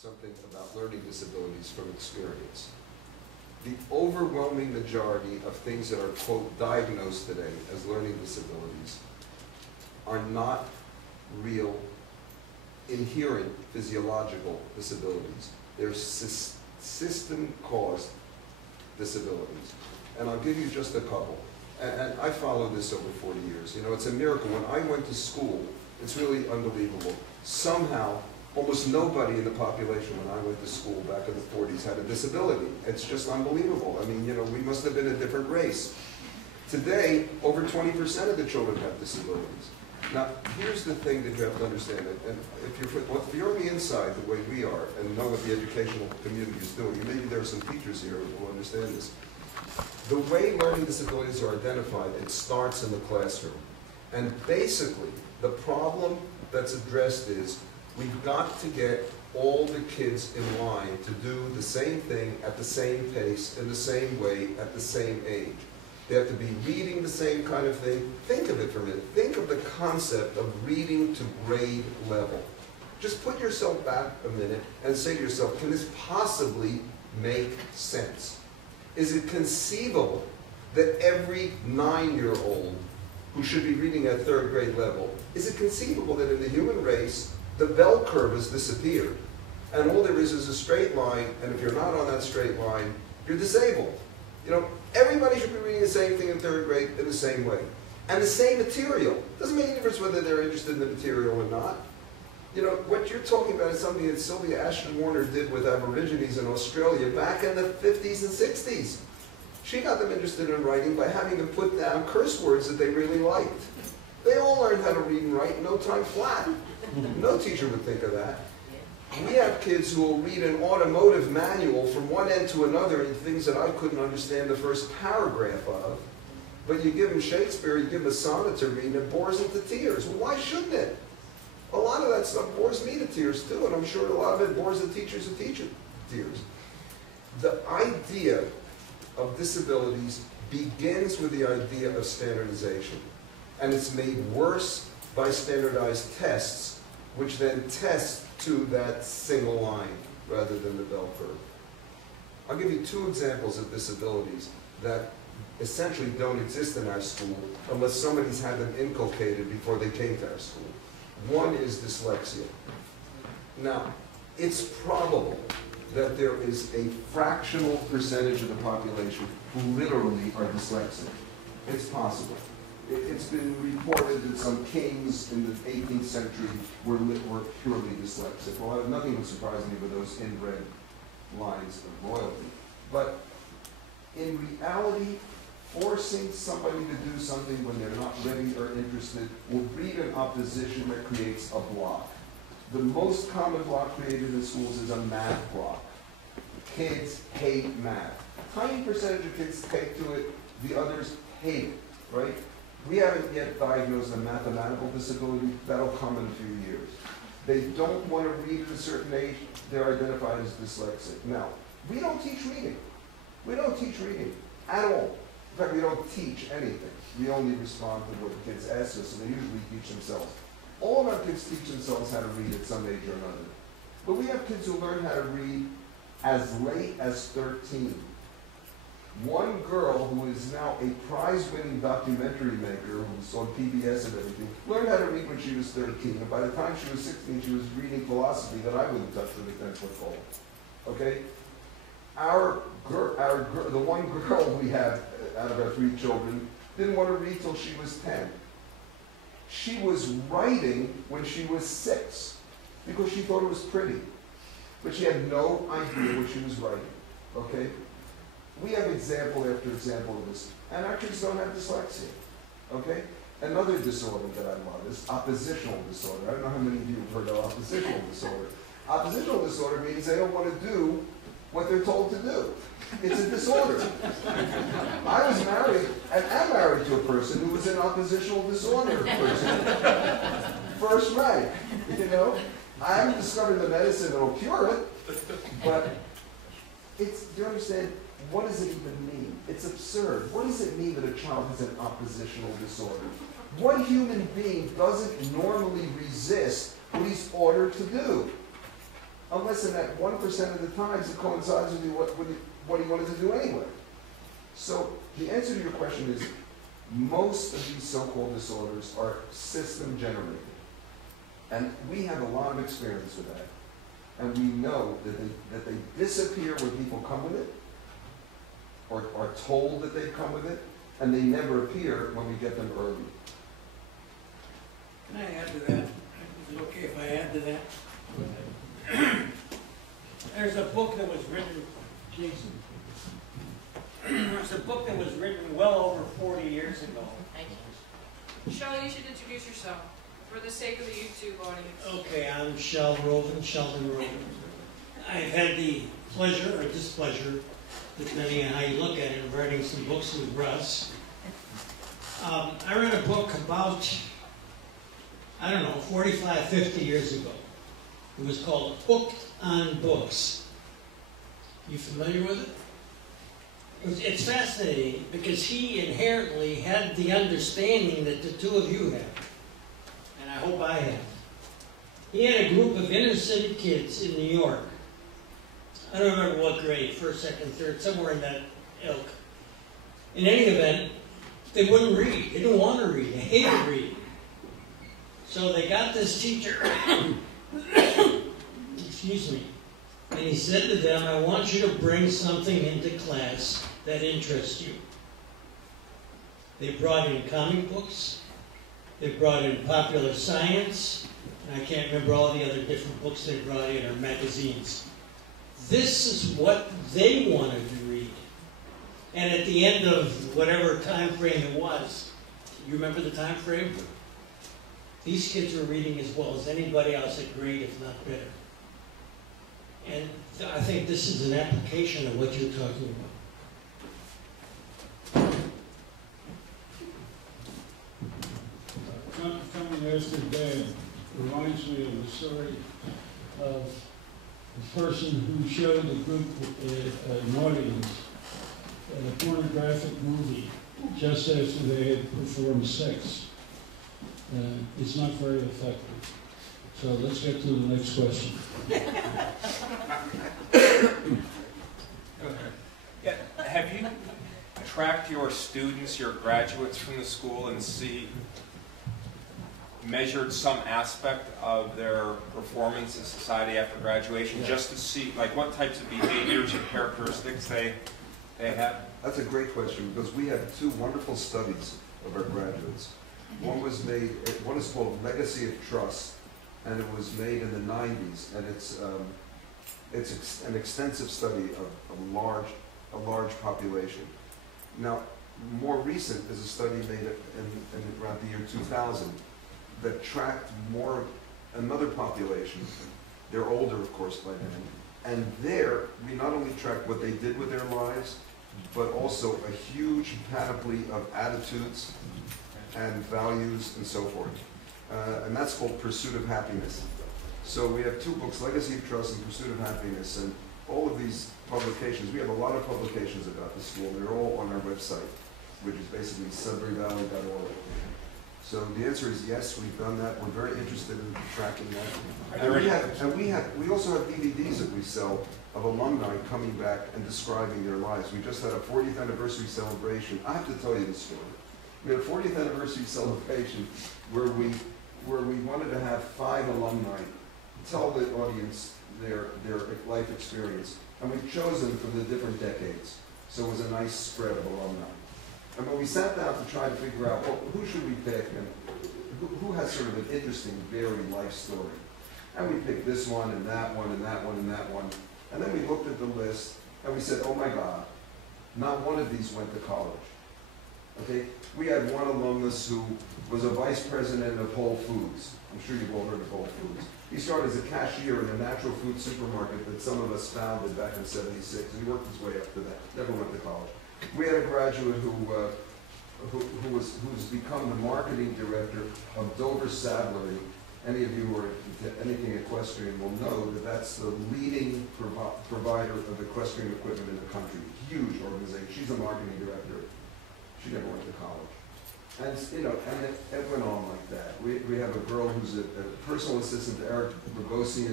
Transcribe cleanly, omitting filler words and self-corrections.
something about learning disabilities from experience. The overwhelming majority of things that are, quote, diagnosed today as learning disabilities are not real, inherent physiological disabilities. They're system-caused disabilities. And I'll give you just a couple. And I followed this over 40 years. You know, it's a miracle. When I went to school, it's really unbelievable. Somehow, almost nobody in the population when I went to school back in the 40s had a disability. It's just unbelievable. I mean, you know, we must have been a different race. Today, over 20% of the children have disabilities. Now, here's the thing that you have to understand. And if you're on the inside the way we are and know what the educational community is doing, maybe there are some teachers here who will understand this. The way learning disabilities are identified, it starts in the classroom. And basically, the problem that's addressed is we've got to get all the kids in line to do the same thing at the same pace, in the same way, at the same age. They have to be reading the same kind of thing. Think of it for a minute. Think of the concept of reading to grade level. Just put yourself back a minute and say to yourself, can this possibly make sense? Is it conceivable that every 9-year-old who should be reading at 3rd grade level, is it conceivable that in the human race, the bell curve has disappeared, and all there is a straight line, and if you're not on that straight line, you're disabled? You know, everybody should be reading the same thing in 3rd grade in the same way. And the same material. Doesn't make any difference whether they're interested in the material or not. You know, what you're talking about is something that Sylvia Ashton Warner did with Aborigines in Australia back in the 50s and 60s. She got them interested in writing by having them put down curse words that they really liked. They all learned how to read and write in no time flat. No teacher would think of that. We have kids who will read an automotive manual from one end to another in things that I couldn't understand the first paragraph of. But you give them Shakespeare, you give them a sonnet to read, and it bores them to tears. Well, why shouldn't it? A lot of that stuff bores me to tears too, and I'm sure a lot of it bores the teachers who teach it to tears. The idea of disabilities begins with the idea of standardization. And it's made worse by standardized tests, which then test to that single line rather than the bell curve. I'll give you 2 examples of disabilities that essentially don't exist in our school unless somebody's had them inculcated before they came to our school. One is dyslexia. Now, it's probable that there is a fractional percentage of the population who literally are dyslexic. It's possible. It's been reported that some kings in the 18th century were purely dyslexic. Well, nothing would surprise me with those inbred lines of royalty. But in reality, forcing somebody to do something when they're not ready or interested will breed an opposition that creates a block. The most common block created in schools is a math block. Kids hate math. Tiny percentage of kids take to it, the others hate it, right? We haven't yet diagnosed a mathematical disability. That'll come in a few years. They don't want to read at a certain age. They're identified as dyslexic. Now, we don't teach reading. We don't teach reading at all. In fact, we don't teach anything. We only respond to what the kids ask us, and they usually teach themselves. All of our kids teach themselves how to read at some age or another. But we have kids who learn how to read as late as 13. One girl who is now a prize-winning documentary maker who's on PBS and everything, learned how to read when she was 13, and by the time she was 16, she was reading philosophy that I wouldn't touch with a 10-foot pole. Okay? The one girl we had out of our 3 children didn't want to read till she was 10. She was writing when she was 6 because she thought it was pretty. But she had no idea what she was writing. Okay? We have example after example of this. And our kids don't have dyslexia. Okay? Another disorder that I love is oppositional disorder. I don't know how many of you have heard of oppositional disorder. Oppositional disorder means they don't want to do what they're told to do. It's a disorder. I was married, and am married to a person who was an oppositional disorder person. First rank, you know? I haven't discovered the medicine that'll cure it, but do you understand, what does it even mean? It's absurd. What does it mean that a child has an oppositional disorder? What human being doesn't normally resist what he's ordered to do? unless in that 1% of the times it coincides with what he wanted to do anyway. So the answer to your question is, most of these so-called disorders are system generated. And we have a lot of experience with that. And we know that they disappear when people come with it, or are told that they come with it, and they never appear when we get them early. Can I add to that? Is it okay if I add to that? There's a book that was written, Jason. There's a book that was written well over 40 years ago. Thank you. Shelley, you should introduce yourself for the sake of the YouTube audience. Okay, I'm Sheldon Rovin. I've had the pleasure or displeasure, depending on how you look at it, of writing some books with Russ. I read a book about, 45, 50 years ago. It was called Hooked on Books. You familiar with it? It's fascinating because he inherently had the understanding that the two of you have, and I hope I have. He had a group of inner city kids in New York. I don't remember what grade, first, second, third, somewhere in that ilk. In any event, they wouldn't read. They didn't want to read. They hated reading. So they got this teacher, excuse me, and he said to them, I want you to bring something into class that interests you. They brought in comic books. They brought in popular science. And I can't remember all the other different books they brought in, or magazines. This is what they wanted to read. And at the end of whatever time frame it was, you remember the time frame? These kids were reading as well as anybody else at grade, if not better. And I think this is an application of what you're talking about. Coming after Dad reminds me of the story of a person who showed a group, an audience, a pornographic movie just after they had performed sex. It's not very effective. So let's get to the next question. Yeah, have you tracked your students, your graduates from the school, and measured some aspect of their performance in society after graduation, just to see like what types of behaviors or characteristics they have? That's a great question, because we have two wonderful studies of our graduates. One is called Legacy of Trust, and it was made in the 90s, and it's an extensive study of a large population. Now, more recent is a study made in around the year 2000 that tracked another population. They're older, of course, by then. And there, we not only tracked what they did with their lives, but also a huge panoply of attitudes and values and so forth. And that's called Pursuit of Happiness. So we have two books, Legacy of Trust and Pursuit of Happiness, and all of these publications, we have a lot of publications about the school. They're all on our website, which is basically sudburyvalley.org. So the answer is yes, we've done that. We're very interested in tracking that. And we also have DVDs that we sell of alumni coming back and describing their lives. We just had a 40th anniversary celebration. I have to tell you this story. We had a 40th anniversary celebration where we wanted to have 5 alumni tell the audience their life experience. And we've chosen from the different decades. So it was a nice spread of alumni. And when we sat down to try to figure out, well, who should we pick and who has sort of an interesting, varied life story? And we picked this one and that one and that one and that one. And then we looked at the list and we said, oh my God, not one of these went to college. Okay? We had one alumnus who was a vice president of Whole Foods. I'm sure you've all heard of Whole Foods. He started as a cashier in a natural food supermarket that some of us founded back in '76, and he worked his way up to that. Never went to college. We had a graduate who's become the marketing director of Dover Saddlery. Any of you who are into anything equestrian will know that that's the leading provider of equestrian equipment in the country. Huge organization. She's a marketing director. She never went to college. And it went on like that. We have a girl who's a personal assistant to Eric Bogosian.